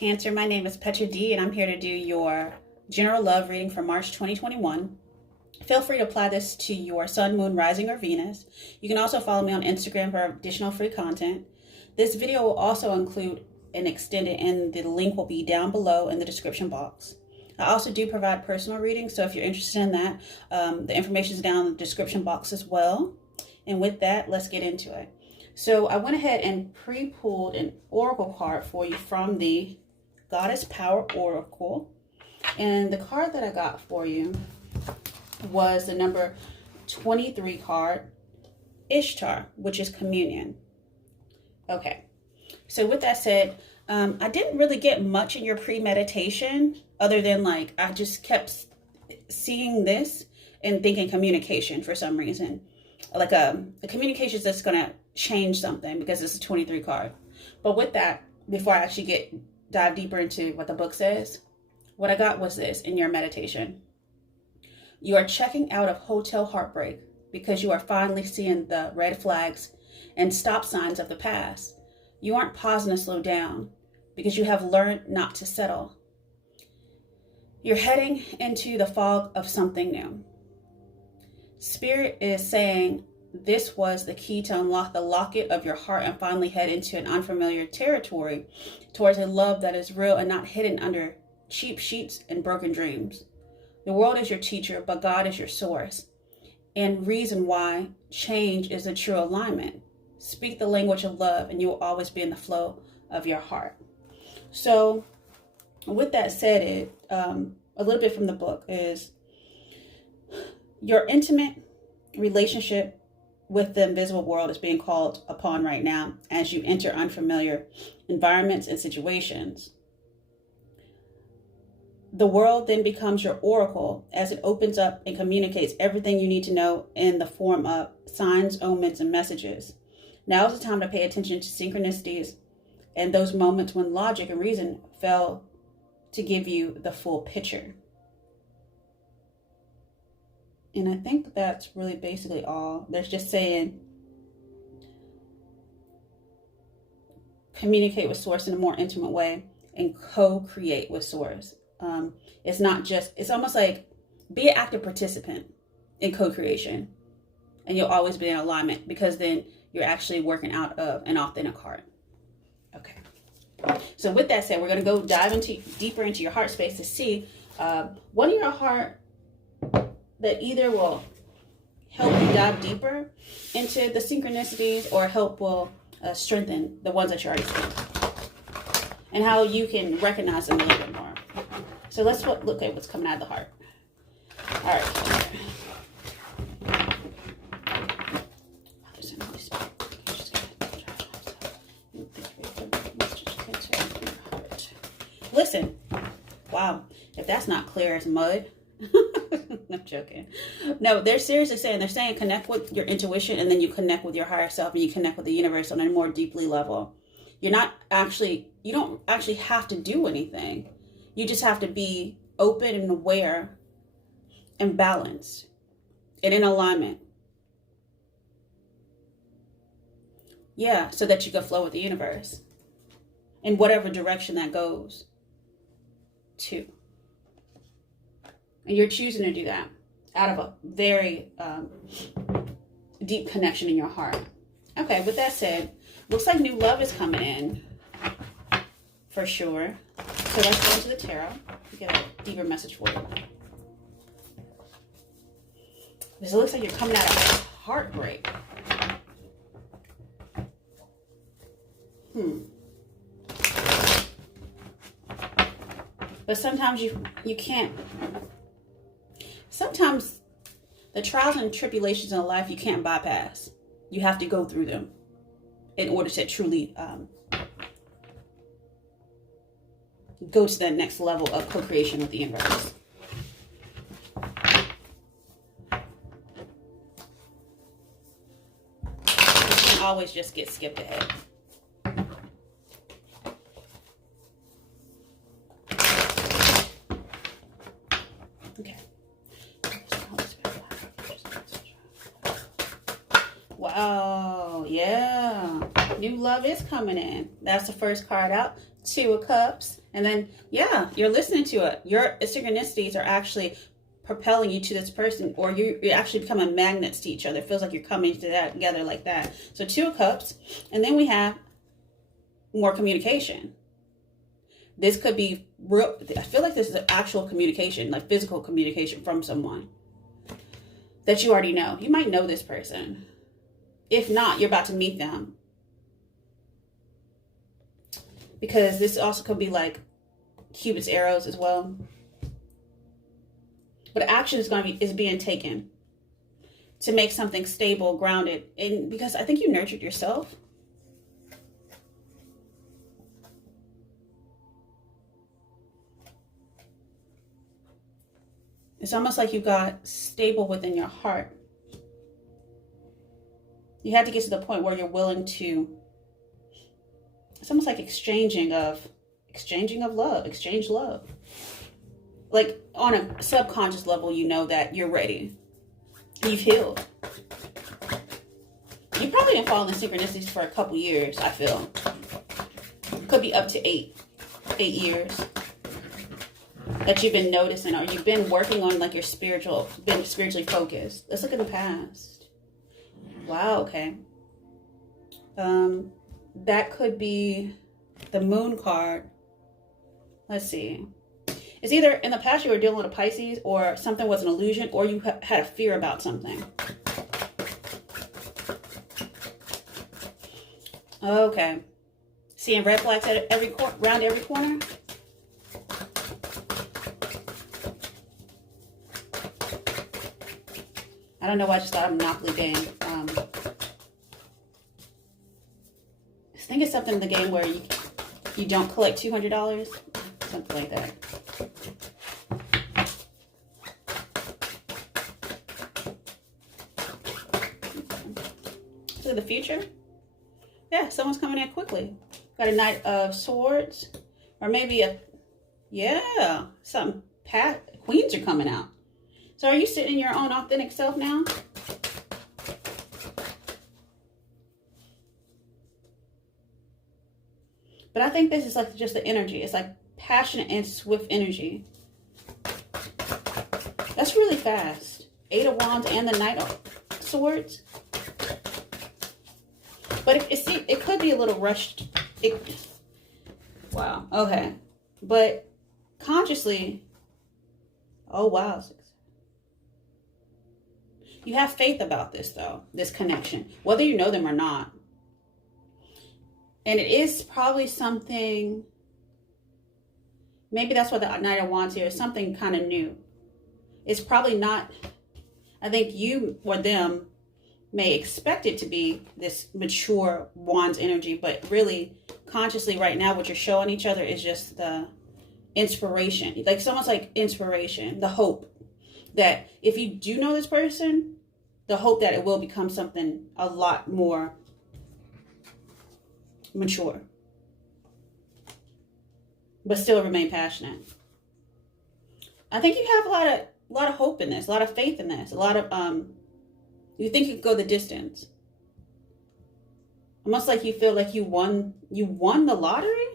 Cancer. My name is Petra D, and I'm here to do your general love reading for March 2021. Feel free to apply this to your sun, moon, rising, or Venus. You can also follow me on Instagram for additional free content. This video will also include an extended, and the link will be down below in the description box. I also do provide personal readings, so if you're interested in that, the information is down in the description box as well. And with that, let's get into it. So I went ahead and pre-pulled an oracle card for you from the Goddess Power Oracle. And the card that I got for you was the number 23 card, Ishtar, which is communion. Okay, so with that said, I didn't really get much in your premeditation other than like I just kept seeing this and thinking communication for some reason. Like the communication that's going to change something because it's a 23 card. But with that, before I actually dive deeper into what the book says, what I got was this in your meditation. You are checking out of Hotel Heartbreak because you are finally seeing the red flags and stop signs of the past. You aren't pausing to slow down because you have learned not to settle. You're heading into the fog of something new. Spirit is saying this was the key to unlock the locket of your heart and finally head into an unfamiliar territory towards a love that is real and not hidden under cheap sheets and broken dreams. The world is your teacher, but God is your source. And reason why change is a true alignment. Speak the language of love and you will always be in the flow of your heart. So with that said, a little bit from the book is your intimate relationship with the invisible world is being called upon right now as you enter unfamiliar environments and situations. The world then becomes your oracle as it opens up and communicates everything you need to know in the form of signs, omens, and messages. Now is the time to pay attention to synchronicities and those moments when logic and reason fail to give you the full picture. And I think that's really basically all. They're just saying communicate with Source in a more intimate way and co-create with Source. It's not just, it's almost like be an active participant in co-creation. And you'll always be in alignment because then you're actually working out of an authentic heart. Okay. So with that said, we're going to go dive deeper into your heart space to see what in your heart that either will help you dive deeper into the synchronicities or will strengthen the ones that you already see. And how you can recognize them a little bit more. So let's look at what's coming out of the heart. All right. Listen. Wow. If that's not clear as mud. I'm joking. No, they're seriously saying, they're saying connect with your intuition and then you connect with your higher self and you connect with the universe on a more deeply level. You don't actually have to do anything. You just have to be open and aware and balanced and in alignment. Yeah, so that you can flow with the universe in whatever direction that goes to. And you're choosing to do that out of a very deep connection in your heart. Okay, with that said, looks like new love is coming in for sure. So let's go into the tarot to get a deeper message for you. Because it looks like you're coming out of heartbreak. But sometimes you can't. Sometimes the trials and tribulations in life you can't bypass. You have to go through them in order to truly go to that next level of co-creation with the universe. You can always just get skipped ahead. Okay. Wow, yeah. New love is coming in. That's the first card out. 2 of Cups. And then, yeah, you're listening to it. Your synchronicities are actually propelling you to this person, or you actually becoming magnets to each other. It feels like you're coming together like that. So 2 of Cups. And then we have more communication. This could be real. I feel like this is an actual communication, like physical communication from someone that you already know. You might know this person. If not, you're about to meet them. Because this also could be like Cupid's arrows as well. But action is being taken to make something stable, grounded. And because I think you nurtured yourself. It's almost like you got stable within your heart. You had to get to the point where you're willing to, it's almost like exchanging of love, exchange love. Like on a subconscious level, you know that you're ready. You've healed. You probably didn't fall in synchronicities for a couple years, I feel. Could be up to 8 years that you've been noticing, or you've been working on like been spiritually focused. Let's look at the past. Wow, okay. That could be the Moon card. Let's see. It's either in the past you were dealing with a Pisces, or something was an illusion, or you had a fear about something. Okay. Seeing red flags at around every corner. I don't know why I just thought of Monopoly game. I think it's something in the game where you don't collect $200, something like that. So the future, yeah, someone's coming in quickly. Got a Knight of Swords, or maybe something. Queens are coming out. So are you sitting in your own authentic self now? But I think this is like just the energy. It's like passionate and swift energy. That's really fast. 8 of Wands and the Knight of Swords. But it could be a little rushed. Wow. Okay. But consciously, oh wow. You have faith about this though, this connection, whether you know them or not. And it is probably something, maybe that's what the Knight of Wands here is, something kind of new. It's probably not, I think you or them may expect it to be this mature Wands energy, but really consciously right now what you're showing each other is just the inspiration. Like it's almost like inspiration, the hope that if you do know this person, the hope that it will become something a lot more mature, but still remain passionate. I think you have a lot of hope in this, a lot of faith in this, a lot of you think you can go the distance. Almost like you feel like you won the lottery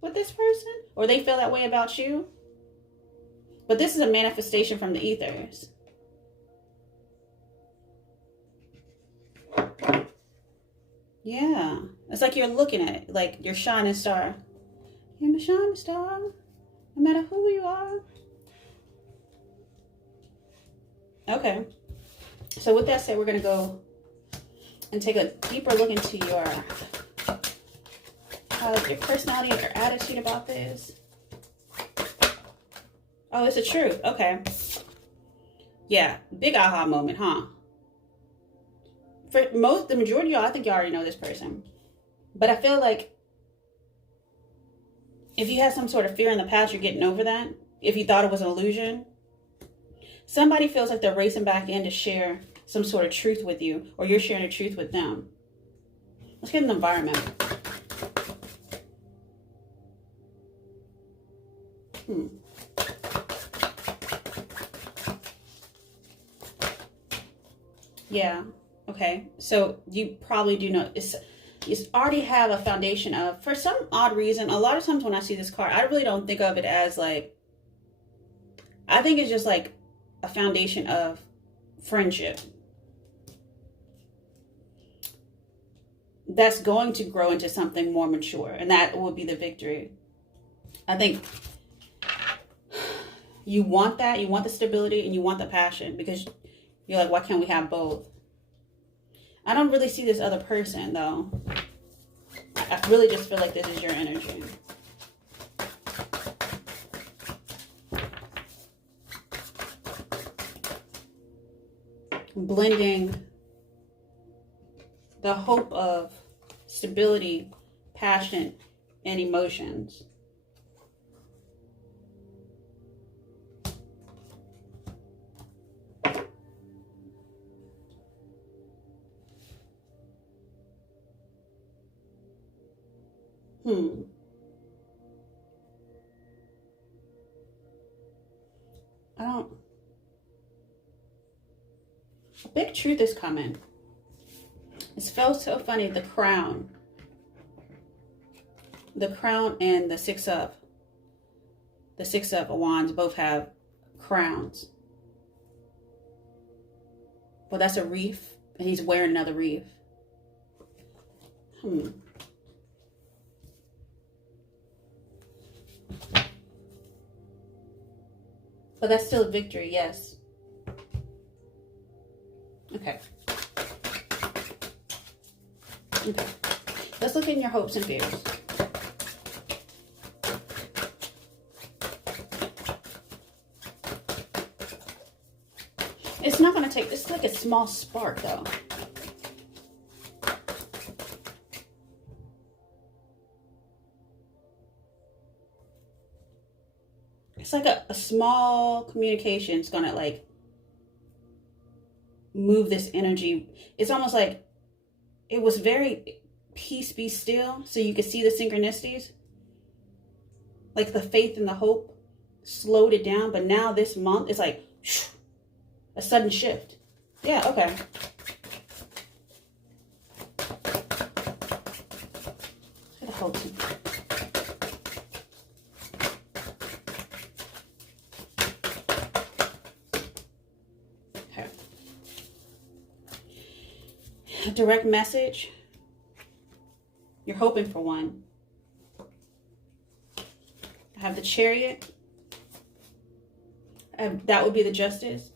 with this person, or they feel that way about you. But this is a manifestation from the ethers. Yeah. It's like you're looking at it, like your shining star. You're my shining star, no matter who you are. Okay. So with that said, we're going to go and take a deeper look into your personality and your attitude about this. Oh, it's the truth. Okay. Yeah. Big aha moment, huh? For the majority of y'all, I think y'all already know this person. But I feel like if you had some sort of fear in the past, you're getting over that. If you thought it was an illusion. Somebody feels like they're racing back in to share some sort of truth with you, or you're sharing a truth with them. Let's get an environment. Yeah. Okay. So you probably do know. You already have a foundation of, for some odd reason, a lot of times when I see this card, I really don't think of it as like, I think it's just like a foundation of friendship that's going to grow into something more mature, and that will be the victory. I think you want that, you want the stability, and you want the passion, because you're like, why can't we have both? I don't really see this other person, though. I really just feel like this is your energy. Blending the hope of stability, passion, and emotions. A big truth is coming. It felt so funny. The crown and the six of wands both have crowns. Well, that's a wreath, and he's wearing another wreath. But that's still a victory, yes. Okay. Okay. Let's look in your hopes and fears. It's not going to take, it's like a small spark though. It's like a small communication is going to like move this energy. It's almost like it was very peace be still, so you could see the synchronicities, like the faith and the hope slowed it down. But now this month it's like a sudden shift. Yeah, okay. The hope. A direct message. You're hoping for one. I have the Chariot. That would be the Justice.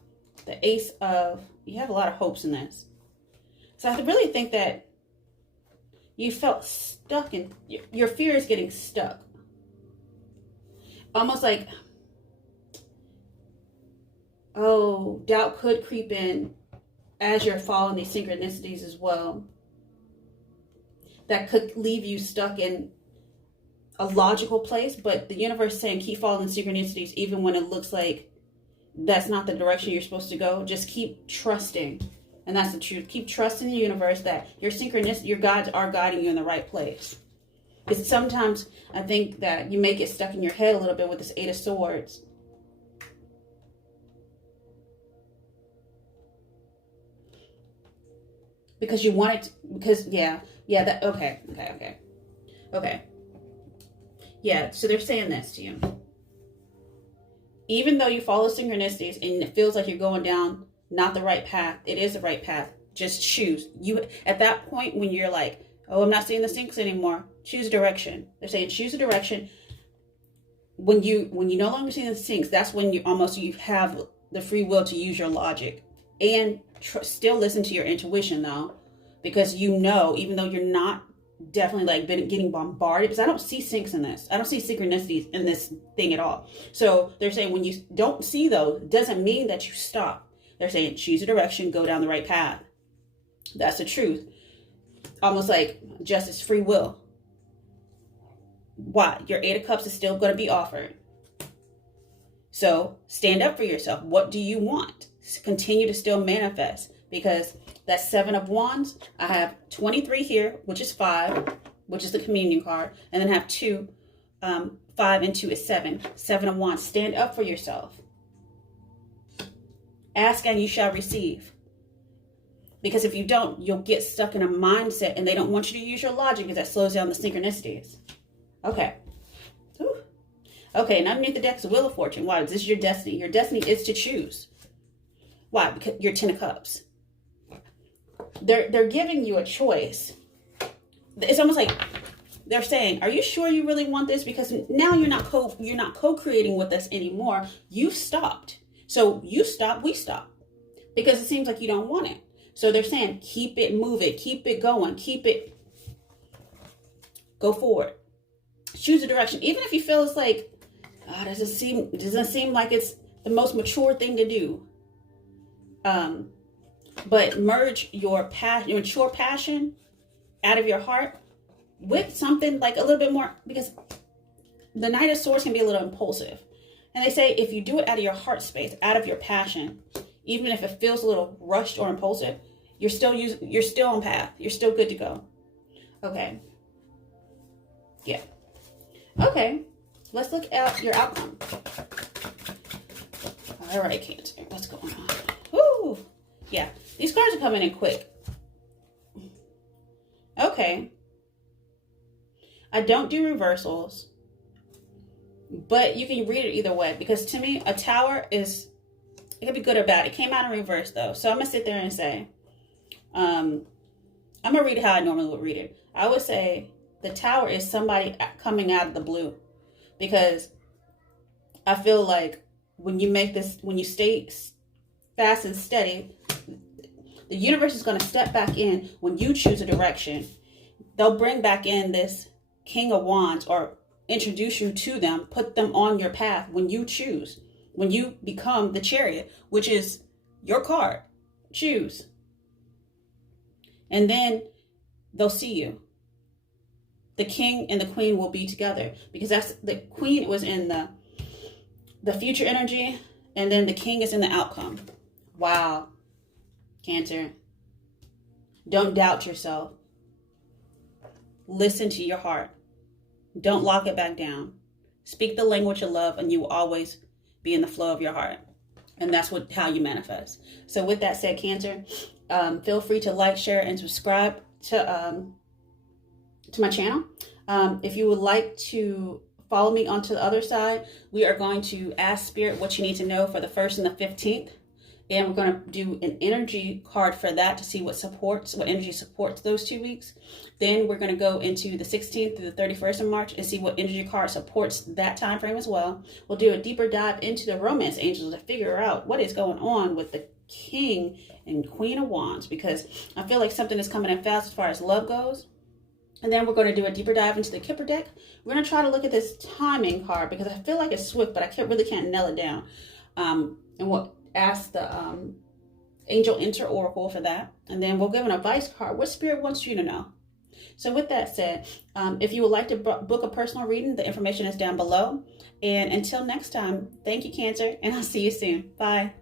The Ace of, you have a lot of hopes in this. So I really think that you felt stuck in, your fear is getting stuck. Almost like, oh, doubt could creep in as you're following these synchronicities as well. That could leave you stuck in a logical place, but the universe is saying keep following synchronicities even when it looks like that's not the direction you're supposed to go. Just keep trusting. And that's the truth. Keep trusting the universe that your synchronicity, your guides are guiding you in the right place. Because sometimes I think that you may get stuck in your head a little bit with this Eight of Swords. Because you want it, because, that, okay. Yeah, so they're saying this to you. Even though you follow synchronicities and it feels like you're going down not the right path, it is the right path. Just choose. You, at that point when you're like, oh, I'm not seeing the syncs anymore, choose a direction. They're saying choose a direction. When you no longer see the syncs, that's when you have the free will to use your logic. And still listen to your intuition though, because you know, even though you're not definitely like getting bombarded, because I don't see syncs in this. I don't see synchronicities in this thing at all. So they're saying when you don't see those, doesn't mean that you stop. They're saying choose a direction, go down the right path. That's the truth. Almost like justice, free will. Why? Your Eight of Cups is still going to be offered. So stand up for yourself. What do you want? Continue to still manifest, because that Seven of Wands, I have 23 here, which is 5, which is the communion card, and then I have 2, 5 and 2 is 7. 7 of Wands. Stand up for yourself. Ask and you shall receive. Because if you don't, you'll get stuck in a mindset, and they don't want you to use your logic because that slows down the synchronicities. Okay. Whew. Okay, and underneath the deck is the Wheel of Fortune. Why? This is your destiny. Your destiny is to choose. Why? Because you're 10 of Cups. They're giving you a choice. It's almost like they're saying, are you sure you really want this? Because now you're not co-creating with us anymore. You've stopped. So you stop, we stop. Because it seems like you don't want it. So they're saying, keep it moving, keep it going, go forward. Choose a direction. Even if you feel it's like, it doesn't seem like it's the most mature thing to do. But merge your mature passion out of your heart with something like a little bit more, because the Knight of Swords can be a little impulsive. And they say if you do it out of your heart space, out of your passion, even if it feels a little rushed or impulsive, you're still on path. You're still good to go. Okay. Yeah. Okay. Let's look at your outcome. All right, Cancer. What's going on? Woo! Yeah. These cards are coming in quick. Okay. I don't do reversals, but you can read it either way, because to me, a Tower it could be good or bad. It came out in reverse though. So I'm going to sit there and say, I'm going to read it how I normally would read it. I would say the Tower is somebody coming out of the blue, because I feel like when you stay fast and steady, the universe is going to step back in when you choose a direction. They'll bring back in this King of Wands, or introduce you to them, put them on your path when you choose, when you become the Chariot, which is your card. Choose. And then they'll see you. The King and the Queen will be together, because that's the Queen was in the future energy, and then the King is in the outcome. Wow. Cancer. Don't doubt yourself. Listen to your heart. Don't lock it back down. Speak the language of love, and you will always be in the flow of your heart. And that's how you manifest. So with that said, Cancer, feel free to like, share, and subscribe to my channel. If you would like to follow me onto the other side, we are going to ask Spirit what you need to know for the 1st and the 15th. And we're going to do an energy card for that to see what energy supports those 2 weeks. Then we're going to go into the 16th through the 31st of March and see what energy card supports that time frame as well. We'll do a deeper dive into the romance angels to figure out what is going on with the King and Queen of Wands, because I feel like something is coming in fast as far as love goes. And then we're going to do a deeper dive into the Kipper deck. We're going to try to look at this timing card, because I feel like it's swift, but I really can't nail it down. And we'll ask the Angel Enter Oracle for that. And then we'll give an advice card, what Spirit wants you to know. So with that said, if you would like to book a personal reading, the information is down below. And until next time, thank you, Cancer, and I'll see you soon. Bye.